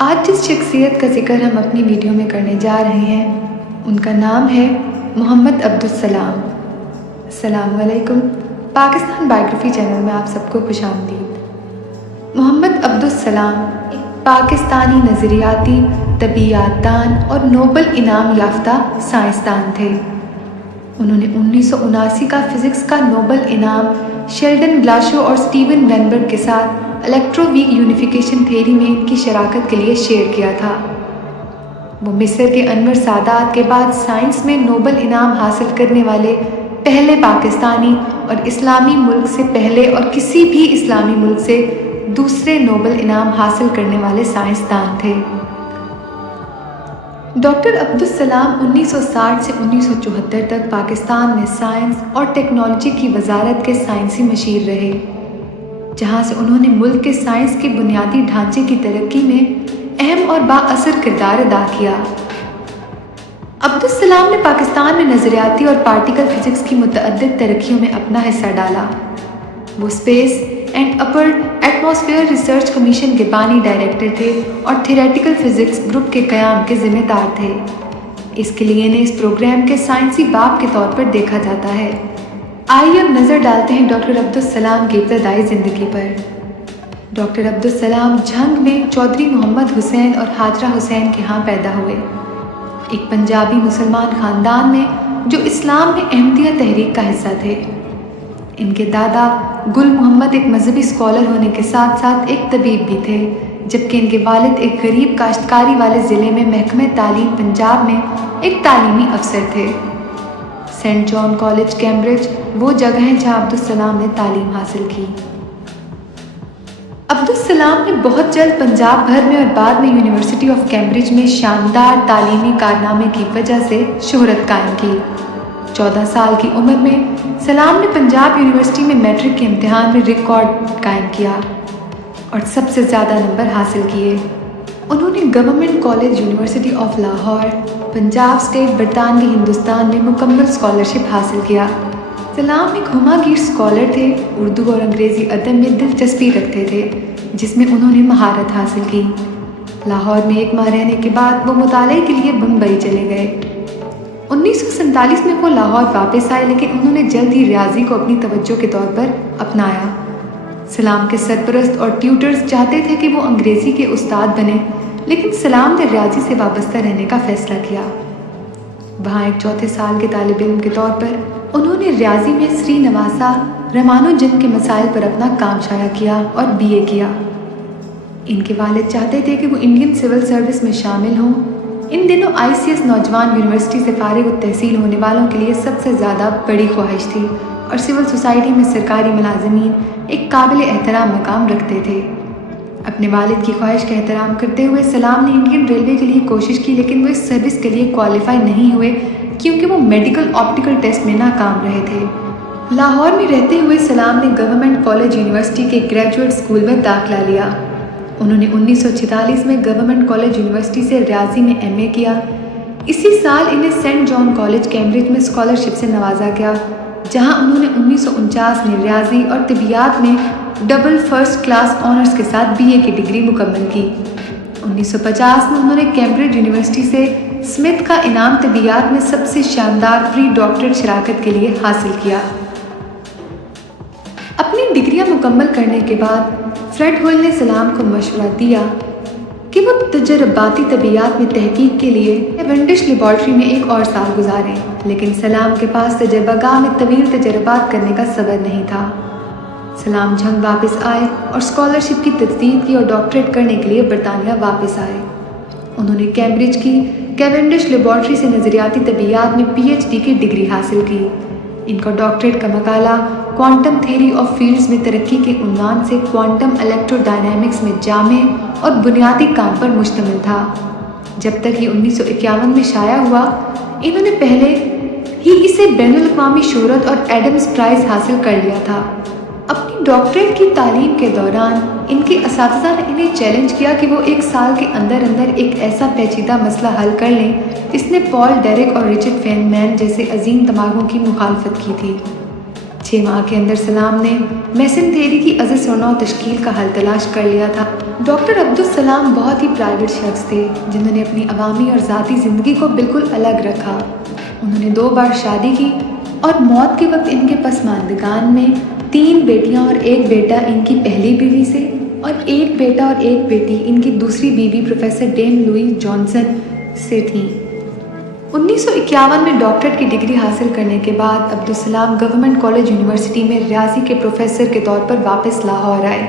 آج جس شخصیت کا ذکر ہم اپنی ویڈیو میں کرنے جا رہے ہیں ان کا نام ہے محمد عبدالسلام۔ السلام علیکم، پاکستان بائیوگرافی چینل میں آپ سب کو خوش آمدید۔ محمد عبدالسلام ایک پاکستانی نظریاتی طبیعیات دان اور نوبل انعام یافتہ سائنسدان تھے۔ انہوں نے 1979 کا فزکس کا نوبل انعام شیلڈن گلاشو اور سٹیون وینبرگ کے ساتھ الیکٹرو ویک یونیفیکیشن تھیوری میں ان کی شراکت کے لیے شیئر کیا تھا۔ وہ مصر کے انور سادات کے بعد سائنس میں نوبل انعام حاصل کرنے والے پہلے پاکستانی اور اسلامی ملک سے پہلے اور کسی بھی اسلامی ملک سے دوسرے نوبل انعام حاصل کرنے والے سائنسدان تھے۔ ڈاکٹر عبدالسلام 1960 سے 1974 تک پاکستان میں سائنس اور ٹیکنالوجی کی وزارت کے سائنسی مشیر رہے، جہاں سے انہوں نے ملک کے سائنس کے بنیادی ڈھانچے کی ترقی میں اہم اور بااثر کردار ادا کیا۔ عبدالسلام نے پاکستان میں نظریاتی اور پارٹیکل فزکس کی متعدد ترقیوں میں اپنا حصہ ڈالا۔ وہ space and upper atmosphere research commission کے بانی ڈائریکٹر تھے اور تھیوریٹیکل فزکس گروپ کے قیام کے ذمہ دار تھے۔ اس کے لیے انہیں اس پروگرام کے سائنسی باپ کے طور پر دیکھا جاتا ہے۔ آئیے اب نظر ڈالتے ہیں ڈاکٹر عبدالسلام کی ابتدائی زندگی پر۔ ڈاکٹر عبدالسلام جھنگ میں چودھری محمد حسین اور حاجرہ حسین کے ہاں پیدا ہوئے، ایک پنجابی مسلمان خاندان میں جو اسلام میں احمدیہ تحریک کا حصہ تھے۔ ان کے دادا گل محمد ایک مذہبی اسکالر ہونے کے ساتھ ساتھ ایک طبیب بھی تھے، جبکہ ان کے والد ایک غریب کاشتکاری والے ضلع میں محکمہ تعلیم پنجاب میں ایک تعلیمی افسر تھے۔ سینٹ جان کالج کیمبرج وہ جگہ ہے جہاں عبدالسلام نے تعلیم حاصل کی۔ عبدالسلام نے بہت جلد پنجاب بھر میں اور بعد میں یونیورسٹی آف کیمبرج میں شاندار تعلیمی کارنامے کی وجہ سے شہرت قائم کی۔ 14 سال کی عمر میں سلام نے پنجاب یونیورسٹی میں میٹرک کے امتحان میں ریکارڈ قائم کیا اور سب سے زیادہ نمبر حاصل کیے۔ انہوں نے government college university of Lahore, Punjab state, برطانوی ہندوستان میں مکمل اسکالرشپ حاصل کیا۔ سلام ایک ہمہ گیر اسکالر تھے، اردو اور انگریزی ادب میں دلچسپی رکھتے تھے، جس میں انہوں نے مہارت حاصل کی۔ لاہور میں ایک ماہ رہنے کے بعد وہ مطالعے کے لیے بمبئی چلے گئے۔ 1947 میں وہ لاہور واپس آئے، لیکن انہوں نے جلد ہی ریاضی کو اپنی توجہ کے طور پر اپنایا۔ سلام کے سرپرست اور ٹیوٹرز چاہتے تھے کہ وہ انگریزی کے استاد بنے، لیکن سلام نے ریاضی سے وابستہ رہنے کا فیصلہ کیا۔ وہاں ایک چوتھے سال کے طالب علم کے طور پر انہوں نے ریاضی میں سری نواسا رمانوجن کے مسائل پر اپنا کام شائع کیا اور BA کیا۔ ان کے والد چاہتے تھے کہ وہ انڈین سول سروس میں شامل ہوں۔ ان دنوں ICS نوجوان یونیورسٹی سے فارغ التحصیل ہونے والوں کے لیے سب سے زیادہ بڑی خواہش تھی، اور سول سوسائٹی میں سرکاری ملازمین ایک قابل احترام مقام رکھتے تھے۔ اپنے والد کی خواہش کا احترام کرتے ہوئے سلام نے انڈین ریلوے کے لیے کوشش کی، لیکن وہ اس سروس کے لیے کوالیفائی نہیں ہوئے کیونکہ وہ میڈیکل آپٹیکل ٹیسٹ میں ناکام رہے تھے۔ لاہور میں رہتے ہوئے سلام نے گورنمنٹ کالج یونیورسٹی کے گریجویٹ اسکول میں داخلہ لیا۔ انہوں نے 1946 میں گورنمنٹ کالج یونیورسٹی سے ریاضی میں MA کیا۔ اسی سال انہیں سینٹ جان کالج کیمبرج میں اسکالرشپ سے نوازا گیا، جہاں انہوں نے 1949 میں ریاضی اور طبیعیات میں ڈبل فرسٹ کلاس آنرز کے ساتھ BA کی ڈگری مکمل کی۔ 1950 میں انہوں نے کیمبرج یونیورسٹی سے اسمتھ کا انعام طبیعیات میں سب سے شاندار پری ڈاکٹریٹ شراکت کے لیے حاصل کیا۔ اپنی ڈگریاں مکمل کرنے کے بعد فریڈ ہول نے سلام کو مشورہ دیا کہ وہ تجرباتی طبیعیات میں تحقیق کے لیے کیونڈش لیبارٹری میں ایک اور سال گزاریں، لیکن سلام کے پاس تجربہ گاہ میں طویل تجربات کرنے کا صبر نہیں تھا۔ سلام جھنگ واپس آئے اور اسکالرشپ کی تجدید کی اور ڈاکٹریٹ کرنے کے لیے برطانیہ واپس آئے۔ انہوں نے کیمبرج کی کیونڈش لیبارٹری سے نظریاتی طبیعیات میں PhD کی ڈگری حاصل کی۔ ان کا ڈاکٹریٹ کا مقالہ کوانٹم تھیوری آف فیلڈز میں ترقی کے عنوان سے کوانٹم الیکٹرو ڈائنامکس میں جامع اور بنیادی کام پر مشتمل تھا۔ جب تک یہ 1951 میں شائع ہوا، انہوں نے پہلے ہی اسے بین الاقوامی شہرت اور ایڈمز پرائز حاصل کر لیا تھا۔ اپنی ڈاکٹریٹ کی تعلیم کے دوران ان کے اساتذہ نے انہیں چیلنج کیا کہ وہ ایک سال کے اندر ایک ایسا پیچیدہ مسئلہ حل کر لیں جس نے پال ڈیرک اور رچرڈ فین مین جیسے عظیم دماغوں کی مخالفت کی تھی۔ 6 ماہ کے اندر سلام نے میسن تھیوری کی ازس و نو تشکیل کا حل تلاش کر لیا تھا۔ ڈاکٹر عبدالسلام بہت ہی پرائیویٹ شخص تھے جنہوں نے اپنی عوامی اور ذاتی زندگی کو بالکل الگ رکھا۔ انہوں نے 2 بار شادی کی اور موت کے وقت ان کے پسماندگان میں 3 بیٹیاں اور 1 بیٹا ان کی پہلی بیوی سے اور 1 بیٹا اور 1 بیٹی ان کی دوسری بیوی پروفیسر ڈیم لوئی جانسن سے تھیں۔ 1951 میں ڈاکٹریٹ کی ڈگری حاصل کرنے کے بعد عبدالسلام گورنمنٹ کالج یونیورسٹی میں ریاضی کے پروفیسر کے طور پر واپس لاہور آئے،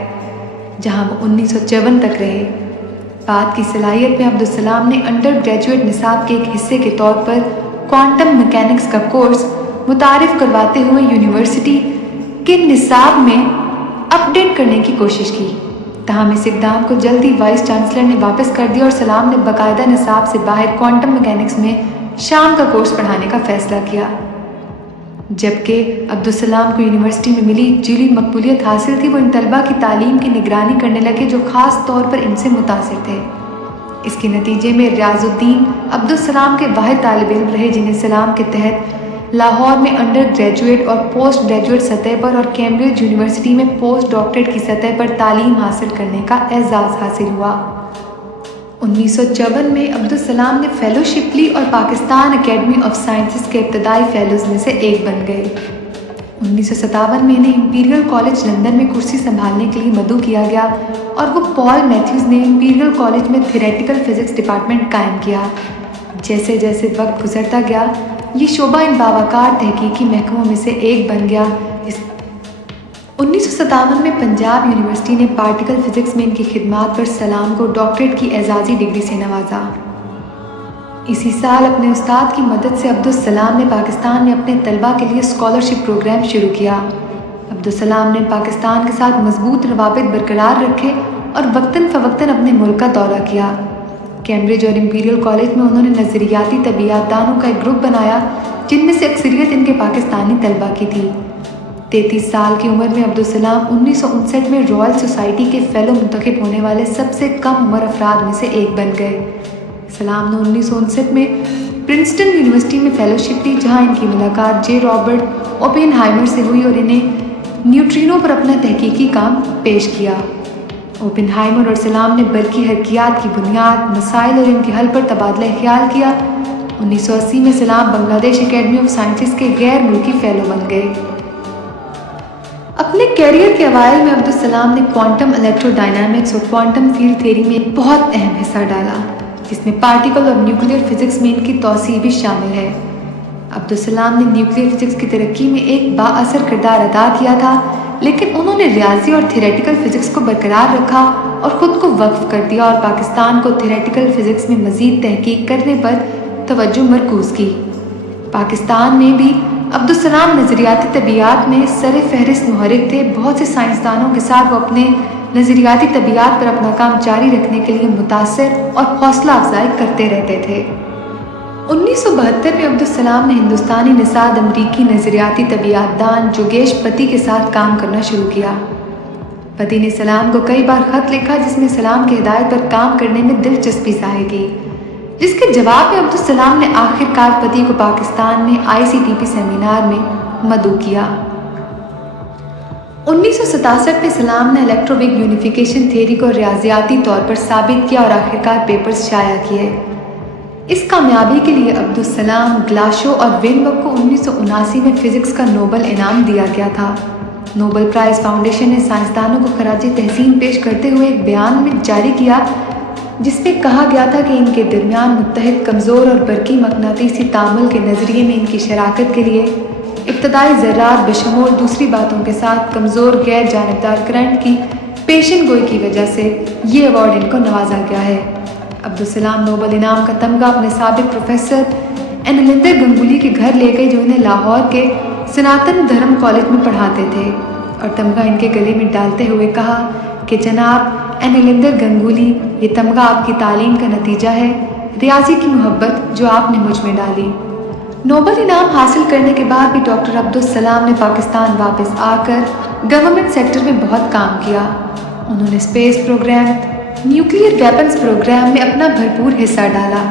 جہاں وہ 1954 تک رہے۔ بعد کی صلاحیت میں عبدالسلام نے انڈر گریجویٹ نصاب کے ایک حصے کے طور پر کوانٹم میکینکس کا کورس متعارف کرواتے ہوئے یونیورسٹی کے نصاب میں اپ ڈیٹ کرنے کی کوشش کی، تاہم اس اقدام کو جلدی وائس چانسلر نے واپس کر دیا اور سلام نے باقاعدہ نصاب سے باہر کوانٹم میکینکس میں شام کا کورس پڑھانے کا فیصلہ کیا۔ جبکہ عبدالسلام کو یونیورسٹی میں ملی جلی مقبولیت حاصل تھی، وہ ان طلباء کی تعلیم کی نگرانی کرنے لگے جو خاص طور پر ان سے متاثر تھے۔ اس کے نتیجے میں ریاض الدین عبدالسلام کے واحد طالب علم رہے جنہیں سلام کے تحت لاہور میں انڈر گریجویٹ اور پوسٹ گریجویٹ سطح پر اور کیمبرج یونیورسٹی میں پوسٹ ڈاکٹریٹ کی سطح پر تعلیم حاصل کرنے کا اعزاز حاصل ہوا۔ 1954 میں عبدالسلام نے فیلوشپ لی اور پاکستان اکیڈمی آف سائنسز کے ابتدائی فیلوز میں سے ایک بن گئے۔ 1957 میں انہیں امپیریل کالج لندن میں کرسی سنبھالنے کے لیے مدعو کیا گیا اور وہ پال میتھیوز نے امپیریل کالج میں تھیوریٹیکل فزکس ڈپارٹمنٹ قائم کیا۔ جیسے جیسے وقت گزرتا گیا یہ شعبہ ان باوقار تحقیقی محکموں میں سے ایک بن گیا۔ 1957 میں پنجاب یونیورسٹی نے پارٹیکل فزکس میں ان کی خدمات پر سلام کو ڈاکٹریٹ کی اعزازی ڈگری سے نوازا۔ اسی سال اپنے استاد کی مدد سے عبدالسلام نے پاکستان میں اپنے طلباء کے لیے اسکالرشپ پروگرام شروع کیا۔ عبدالسلام نے پاکستان کے ساتھ مضبوط روابط برقرار رکھے اور وقتاً فوقتاً اپنے ملک کا دورہ کیا۔ کیمبرج اور امپیریل کالج میں انہوں نے نظریاتی طبیعیات دانوں کا ایک گروپ بنایا جن میں سے اکثریت ان کے پاکستانی طلباء کی تھی۔ 33 سال کی عمر میں عبدالسلام 1959 میں رائل سوسائٹی کے فیلو منتخب ہونے والے سب سے کم عمر افراد میں سے ایک بن گئے۔ سلام نے 1959 میں پرنسٹن یونیورسٹی میں فیلوشپ لی، جہاں ان کی ملاقات جے رابرٹ اوپن ہائمر سے ہوئی اور انہیں نیوٹرینو پر اپنا تحقیقی کام پیش کیا۔ اوپن ہائمر اور سلام نے برقی حرکیات کی بنیاد، مسائل اور ان کے حل پر تبادلہ خیال کیا۔ 1980 میں سلام بنگلہ دیش اکیڈمی آف سائنسز کے غیر ملکی فیلو بن گئے۔ اپنے کیریئر کے اوائل میں عبدالسلام نے کوانٹم الیکٹرو ڈائنامکس اور کوانٹم فیلڈ تھیوری میں ایک بہت اہم حصہ ڈالا، جس میں پارٹیکل اور نیوکلیئر فزکس میں ان کی توسیع بھی شامل ہے۔ عبدالسلام نے نیوکلیئر فزکس کی ترقی میں ایک بااثر کردار ادا کیا تھا، لیکن انہوں نے ریاضی اور تھیوریٹیکل فزکس کو برقرار رکھا اور خود کو وقف کر دیا اور پاکستان کو تھیوریٹیکل فزکس میں مزید تحقیق کرنے پر توجہ مرکوز کی۔ پاکستان میں بھی عبدالسلام نظریاتی طبیعیات میں سر فہرست محرک تھے۔ بہت سے سائنسدانوں کے ساتھ وہ اپنے نظریاتی طبیعیات پر اپنا کام جاری رکھنے کے لیے متاثر اور حوصلہ افزائی کرتے رہتے تھے۔ 1972 میں عبدالسلام نے ہندوستانی نژاد امریکی نظریاتی طبیعیات دان جوگیش پتی کے ساتھ کام کرنا شروع کیا۔ پتی نے سلام کو کئی بار خط لکھا جس میں سلام کی ہدایت پر کام کرنے میں دلچسپی ظاہر کی، جس کے جواب میں عبدالسلام نے آخر کار پتی کو پاکستان میں ICTP سیمینار میں مدعو کیا۔ 1967 میں سلام نے الیکٹروویگ یونیفیکیشن تھیوری کو ریاضیاتی طور پر ثابت کیا اور آخر کار پیپرز شائع کیے۔ اس کامیابی کے لیے عبدالسلام، گلاشو اور وینبک کو 1979 میں فزکس کا نوبل انعام دیا گیا تھا۔ نوبل پرائز فاؤنڈیشن نے سائنسدانوں کو خراج تحسین پیش کرتے ہوئے ایک بیان میں جاری کیا جس میں کہا گیا تھا کہ ان کے درمیان متحد کمزور اور برقی مقناطیسی تعامل کے نظریے میں ان کی شراکت کے لیے ابتدائی ذرات بشمول دوسری باتوں کے ساتھ کمزور غیر جانبدار کرنٹ کی پیشن گوئی کی وجہ سے یہ ایوارڈ ان کو نوازا گیا ہے۔ عبدالسلام نوبل انعام کا تمغہ اپنے سابق پروفیسر انیلیندر گنگولی کے گھر لے گئے جو انہیں لاہور کے سناتن دھرم کالج میں پڑھاتے تھے، اور تمغہ ان کے گلے میں ڈالتے ہوئے کہا کہ جناب انیلیندر گنگولی، یہ تمغہ آپ کی تعلیم کا نتیجہ ہے، ریاضی کی محبت جو آپ نے مجھ میں ڈالی۔ نوبل انعام حاصل کرنے کے بعد بھی ڈاکٹر عبدالسلام نے پاکستان واپس آ کر گورنمنٹ سیکٹر میں بہت کام کیا۔ انہوں نے space program, nuclear weapons program میں اپنا بھرپور حصہ ڈالا۔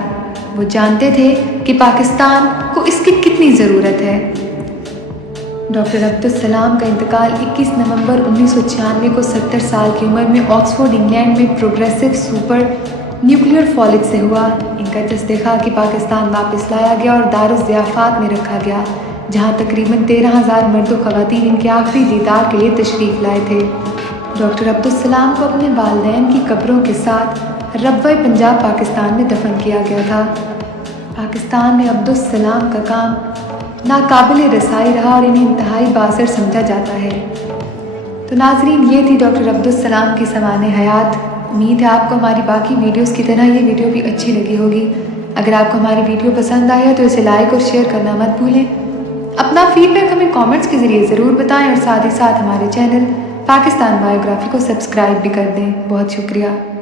وہ جانتے تھے کہ پاکستان کو اس کی کتنی ضرورت ہے۔ ڈاکٹر عبدالسلام کا انتقال 21 نومبر 1996 کو 70 سال کی عمر میں آکسفورڈ انگلینڈ میں پروگریسو سپر نیوکلیئر فالج سے ہوا۔ ان کا تصدیق کہ پاکستان واپس لایا گیا اور دارالضیافات میں رکھا گیا، جہاں تقریباً 13,000 مرد و خواتین ان کے آخری دیدار کے لیے تشریف لائے تھے۔ ڈاکٹر عبدالسلام کو اپنے والدین کی قبروں کے ساتھ ربوہ پنجاب پاکستان میں دفن کیا گیا تھا۔ پاکستان میں عبدالسلام کا کام ناقابل رسائی رہا اور انہیں انتہائی بااثر سمجھا جاتا ہے۔ تو ناظرین، یہ تھی ڈاکٹر عبدالسلام کی سوانح حیات۔ امید ہے آپ کو ہماری باقی ویڈیوز کی طرح یہ ویڈیو بھی اچھی لگی ہوگی۔ اگر آپ کو ہماری ویڈیو پسند آئی ہے تو اسے لائک اور شیئر کرنا مت بھولیں۔ اپنا فیڈ بیک ہمیں کامنٹس کے ذریعے ضرور بتائیں اور ساتھ ہی ساتھ ہمارے چینل پاکستان بایوگرافی کو سبسکرائب بھی کر دیں۔ بہت شکریہ۔